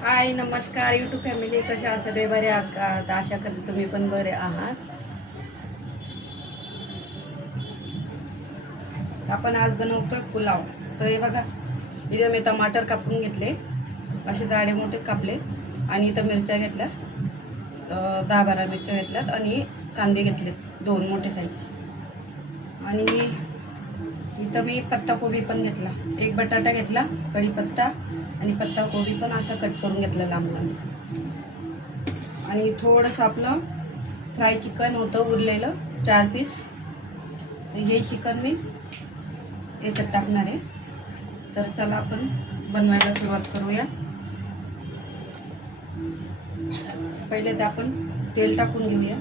हाय नमस्कार. YouTube family कशा सगळे बरे आहात का? तर आशा करते तुम्ही पण बरे आहात. आपण आज बनवतोय पुलाव. तर हे बघा इथे मी टमाटर कापून घेतले. असे जाडे मोठेच कापले. आणि इथं मिरच्या घेतल्या दहा बारा मिरच्या घेतल्यात आणि कांदे घेतलेत. दोन मोठे साईजचे आणि इथं मी पत्ताकोबी पण घेतला. एक बटाटा घेतला कढीपत्ता आणि पत्ताकोबी पण असा कट करून घेतला लांब लांब आणि थोडंसं आपलं फ्राय चिकन होतं उरलेलं चार पीस. तर हे चिकन मी याच्यात टाकणार आहे. तर चला आपण बनवायला सुरुवात करूया. पहिले ते आपण तेल टाकून घेऊया.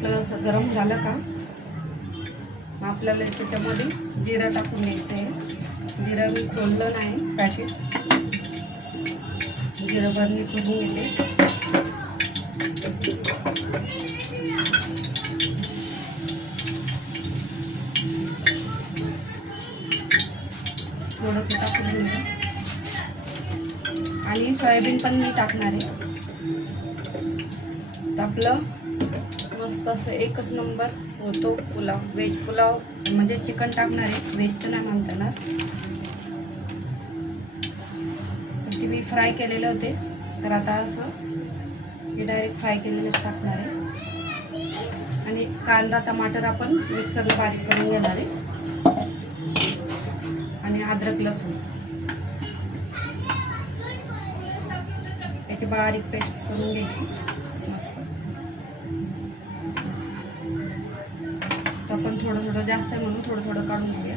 आपलं असं गरम झालं का मग आपल्याला त्याच्यामध्ये जिरा टाकून द्यायचं आहे. जिरा मी खोललं नाही पॅकेट. जिरं बरणी खोलून घेते. थोडंसं टाकून घेऊया आणि सोयाबीन पण मी टाकणार आहे. आपलं मस्त असं एकच नंबर होतो पुलाव. व्हेज पुलाव म्हणजे चिकन टाकणार. आहे व्हेज तर नाही म्हणता येणार. ते मी फ्राय केलेले होते. तर आता असं हे डायरेक्ट फ्राय केलेलेच टाकणार आहे. आणि कांदा टमाटर आपण मिक्सरला बारीक करून घेणार आहे. आणि अद्रक लसूण. याची बारीक पेस्ट करून घ्यायची. जास्त आहे म्हणून थोडं थोडं काढून घेऊया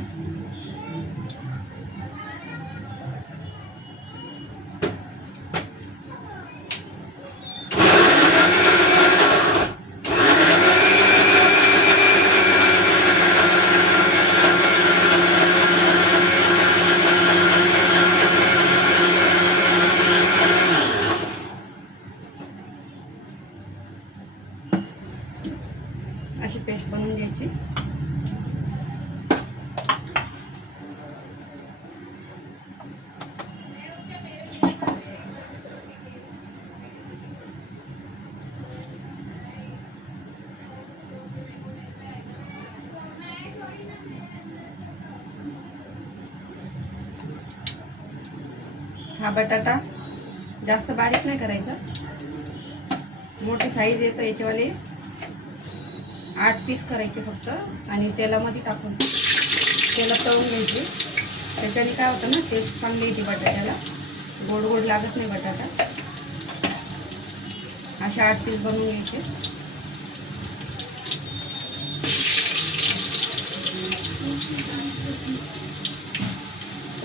अशी पेस्ट बनवून घ्यायची हा बटाटा. जास्त बारीक नाही करायचा. मोठी साईज येतं याच्यावाले. आठ पीस करायचे फक्त. आणि तेलामध्ये टाकून. तेलात तळून घ्यायचे. त्याच्याने काय होतं ना टेस्ट चांगली येते बटाट्याला. गोड गोड लागत नाही बटाटा. असे आठ पीस बनवून घ्यायचे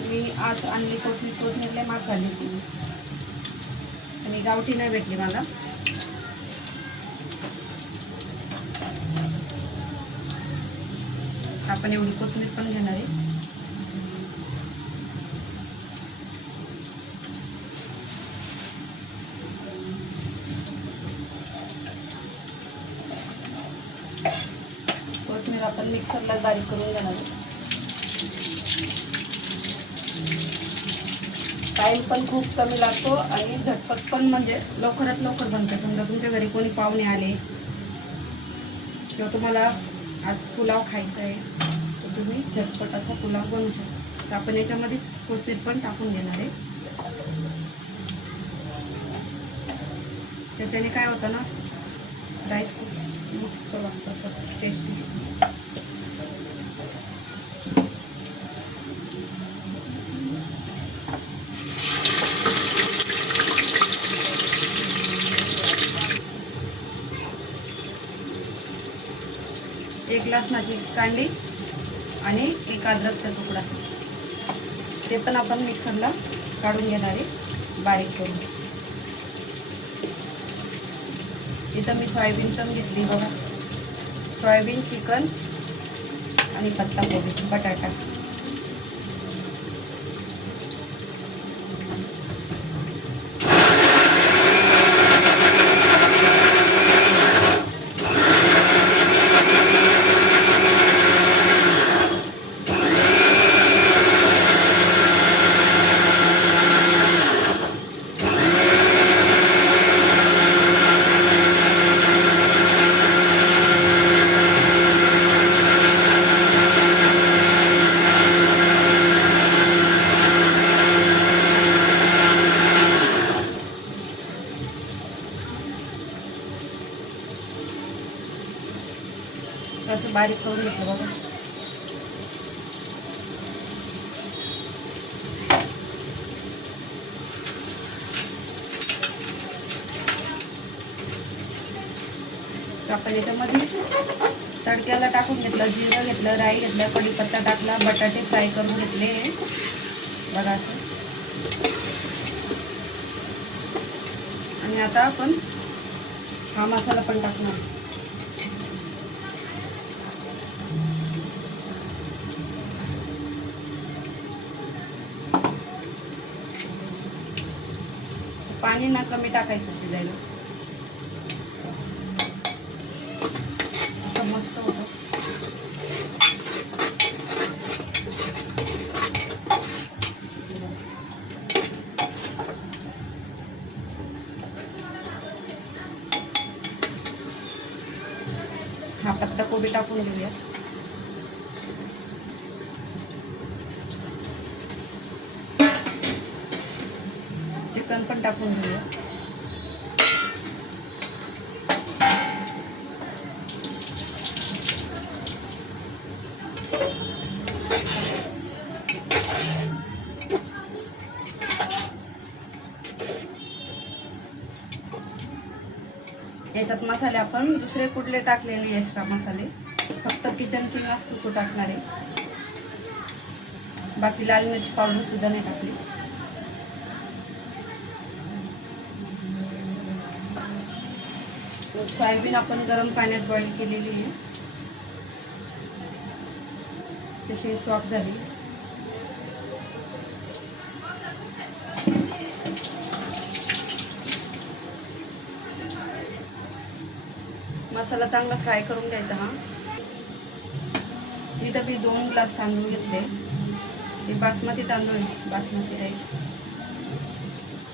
मी आज आणली कोथमीर कोथमीरला माग झाली ती. आणि गावठी नाही भेटली मला. आपण एवढी कोथमीर पण घेणार आहे. कोथमीर आपण मिक्सरला बारीक करून घेणार आहे. टाईम पण खूप कमी लागतो आणि झटपट पण म्हणजे लवकरात लवकर बनतं समजा तुमच्या घरी कोणी पाहुणे आले किंवा तुम्हाला आज पुलाव खायचा आहे तर तुम्ही झटपट असा पुलाव बनवू शकता. तर आपण याच्यामध्ये कोथिंबीर पण टाकून घेणार आहे. त्याच्याने काय होतं ना राईस खूप मस्त लागतं असं टेस्टी ग्लास माझी कांडी आणि एक अद्रकचा तुकडा. ते पण आपण मिक्सरला काढून घेणार आहे बारीक करून. इथं मी सोयाबीन पण घेतली बघा. सोयाबीन चिकन आणि पत्ताकोबी बटाटा. असं बारीक करून घेतलं बघा. आपण याच्यामध्ये तडक्याला टाकून घेतलं जिरं घेतलं राई घेतलं कढीपत्ता टाकला बटाटे फ्राय करून घेतले. बघा असं. आणि आता आपण हा मसाला पण टाकणार. पाणी ना कमी टाकायचं शिजायला असं मस्त होतं हा पत्ता कोबी टाकून घेऊया चिकन पण टाकून घेऊया. याच्यात मसाले आपण दुसरे कुठले टाकले नाही एक्स्ट्रा मसाले? फक्त किचन किंग असतो तो टाकणार आहे. बाकी लाल मिरची पावडर सुद्धा नाही टाकली. सोयाबीन आपण गरम पाण्यात बॉईल केलेली आहे. तशी सॉफ्ट झाली. मसाला चांगला फ्राय करून घ्यायचा हा. इथं मी दोन ग्लास तांदूळ घेतले. हे बासमती तांदूळ आहे बासमती राईस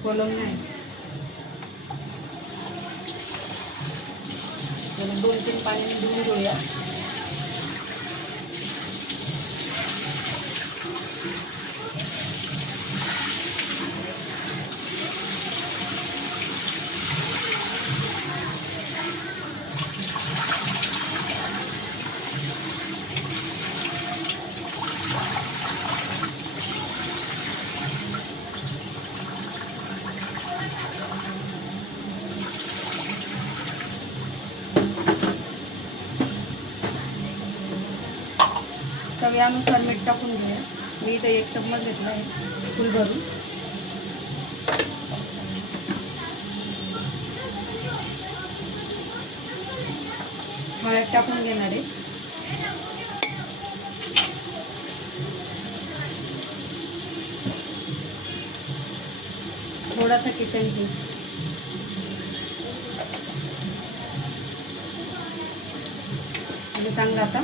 कोलम नाही. दोन तीन पाण्याने धुवून घेऊया. चव्यानुसार मीठ टाकून घेऊया. मी इथं एक चम्मच घेतला आहे फुल भरून. हळद टाकून घेणार आहे. थोडासा किचन किंग म्हणजे चांगला आता.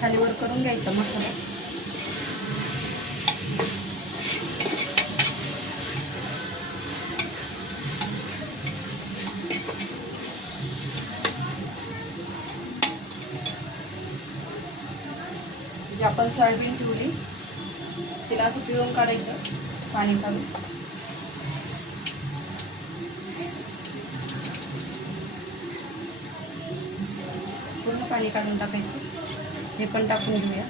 खालीवर करून घ्यायचं मसाला. जे आपण सोयाबीन ठेवली तिला असं पिळून काढायचं पाणी काढून पूर्ण पाणी काढून टाकायचं. हे पण टाकून घेऊया.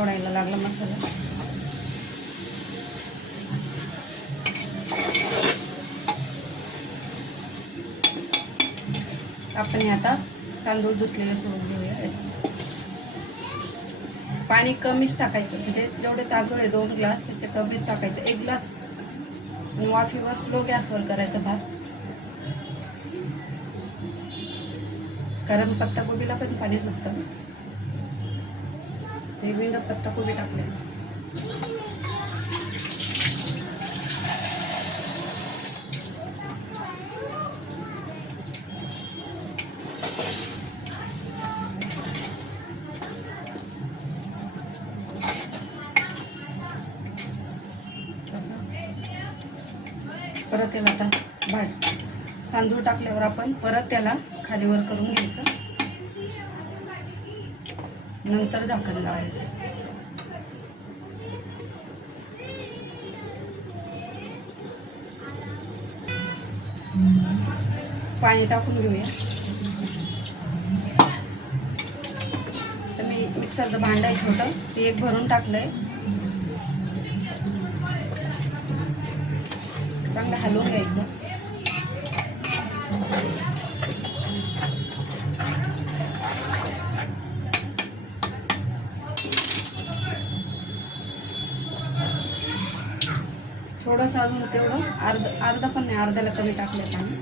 सोडायला लागला मसाला. आपण आता तांदूळ धुतलेले सोडून घेऊया पाणी कमीच टाकायचं म्हणजे जेवढे तांदूळ आहे दोन ग्लास त्याचे कमीच टाकायचं. एक ग्लास वाफीवर स्लो गॅसवर करायचं भात. कारण पत्ताकोबीला पण पाणी सुटतं. वेगवेगळं पत्ताकोबी टाकले. परत त्याला आता भाट तांदूळ टाकल्यावर आपण परत त्याला खालीवर करून घ्यायचं. नंतर झाकण लावायचं. पाणी टाकून घेऊया. तर मी मिक्सरचं भांड आहे छोटं ते एक भरून टाकलंय. चांगलं हलवून घ्यायचं. थोडंसं अजून तेवढं अर्ध अर्धा पण नाही अर्ध्याला कमी टाकलं पाणी.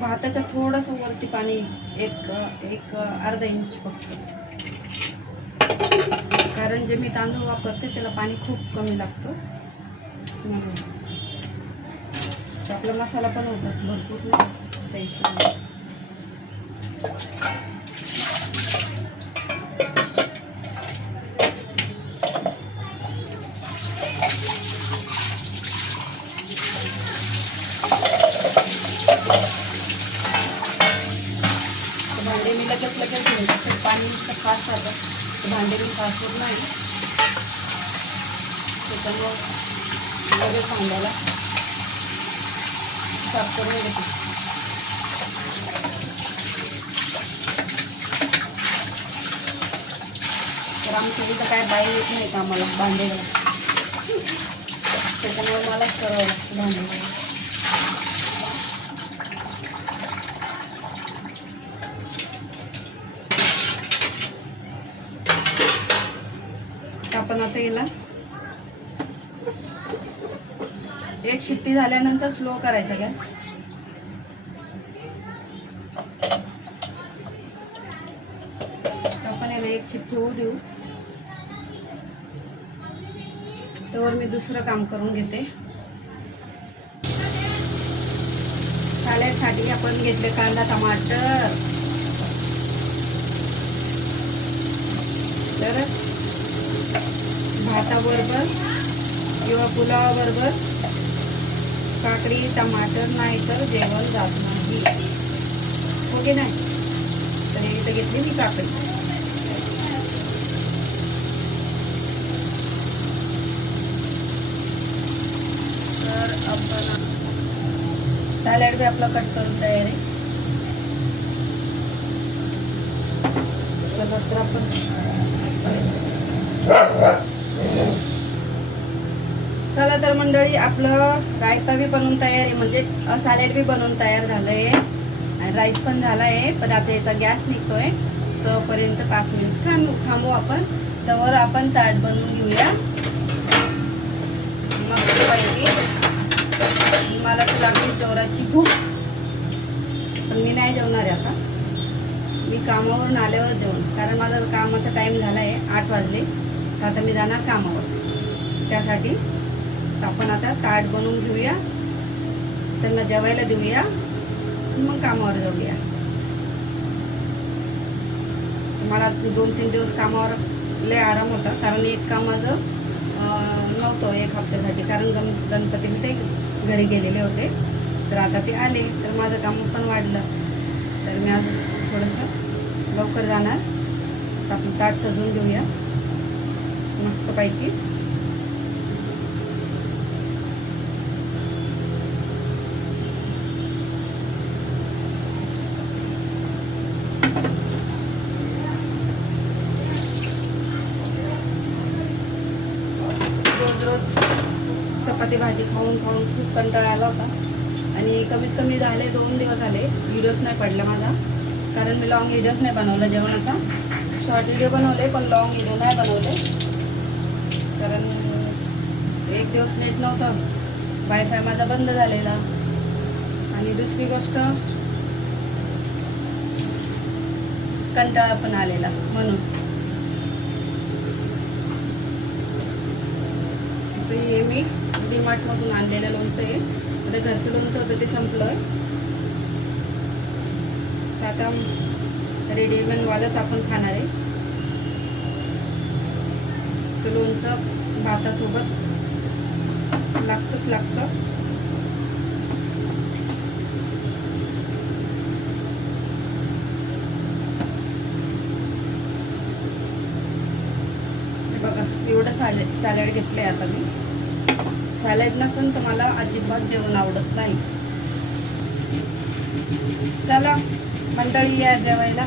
भाताचं थोडंसं वरती पाणी एक एक अर्धा इंच फक्त. कारण जे मी तांदूळ वापरते त्याला पाणी खूप कमी लागतं. म्हणून. आपला मसाला पण होतात भरपूर ना त्या हिशोबाने. भांडे मी लगेच लगेच पाणी फास्ट राहतं. भांडे मी फास्ट नाही त्याच्यामुळं लगेच भांड्याला साफ करून घेते तर आमच्या इथं काय बाई येत नाही का आम्हाला भांडे त्याच्यामुळे मलाच करावं लागतं भांडे. आता याला. एक शिट्टी झाल्यानंतर स्लो करायचा गॅस. आपण याला एक शिट्टी होऊ देऊ. त्यावर मी दुसरं काम करून घेते. सॅलडसाठी आपण घेतले कांदा टमाटर. तर भाताबरोबर किंवा पुलावाबरोबर काकडी टमाटर नाही तर जेवण जात नाही. ओके नाही तर इथं घेतली मी काकडी. तर आपण सॅलड बी आपलं कट करून तयार आहे. तर आपण चला तर मंडळी आपलं रायता बी बनवून तयार आहे. म्हणजे सॅलेड बी बनवून तयार झालं आहे आणि राईस पण झाला आहे पण आता याचा गॅस निघतोय. तोपर्यंत पाच मिनिट थांबू थांबू आपण. त्यावर आपण ताट बनवून घेऊया. मग पाहिजे मला तर लागली चोराची भूक. पण मी नाही जेवणार आहे आता. मी कामावरून आल्यावर जेवण. कारण माझा कामाचा टाईम झाला आहे आठ वाजले. तर आता मी जाणार कामावर. त्यासाठी आपण आता ताट बनवून घेऊया. त्यांना जेवायला देऊया. मग कामावर जाऊया. मला दोन तीन दिवस कामावर लय आराम होता. कारण एक काम माझं नव्हतं एक हप्त्यासाठी. कारण गण गणपती मी ते घरी गेलेले होते. तर आता ते आले. तर माझं काम पण वाढलं. तर मी आज थोडंसं लवकर जाणार. तर आपण ताट सजवून घेऊया. मस्त पैकी चपाती भाजी खाऊन खाऊन खूप कंटाळा आला होता. आणि कमीत कमी झाले दोन दिवस झाले व्हिडिओज नाही पडला माझा. कारण मी लॉंग व्हिडिओच नाही बनवला जेवणाचा. शॉर्ट व्हिडिओ बनवले पण लॉंग व्हिडिओ नाही बनवले. दिवस नेट नव्हतं. वायफाय माझा बंद झालेला. आणि दुसरी गोष्ट कंटाळा पण आलेला म्हणून. हे मी डीमार्टमधून आणलेलं लोणचं आहे. आता घरचं लोणचं होतं ते संपलं तर आता रेडीमेडवालंच आपण खाणार आहे. ते लोणचं भातासोबत लागतंच लागतं. बघा एवढं सॅलड सॅलड घेतलं आहे आता मी. सॅलड नसेल तर मला अजिबात जेवण आवडत नाही. चला मंडळी या जेवायला.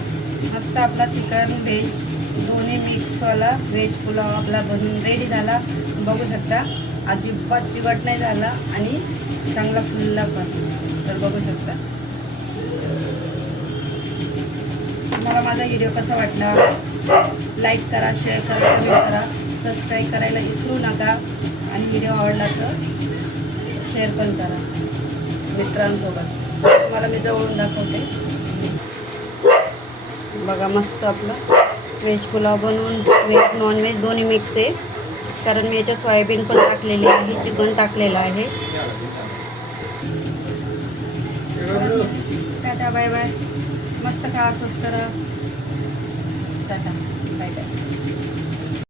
मस्त आपला चिकन व्हेज दोन्ही मिक्सवाला व्हेज पुलाव आपला बनून रेडी झाला. बघू शकता. अजिबात चिवट नाही झाला आणि चांगला फुलला पण. तर बघू शकता. तुम्हाला माझा व्हिडिओ कसा वाटला? लाईक करा शेअर करा कमेंट करा. सबस्क्राईब करायला विसरू नका. आणि व्हिडिओ आवडला तर शेअर पण करा. मित्रांसोबत. तुम्हाला मी जवळून दाखवते. बघा मस्त आपलं. व्हेज पुलाव बनवून व्हेज नॉनव्हेज दोन्ही मिक्स आहे. कारण मी याच्यात सोयाबीन पण टाकलेली आहे चिकन टाकलेलं आहे. Tata bye bye. मस्त खा स्वस्त राहा. Tata bye bye.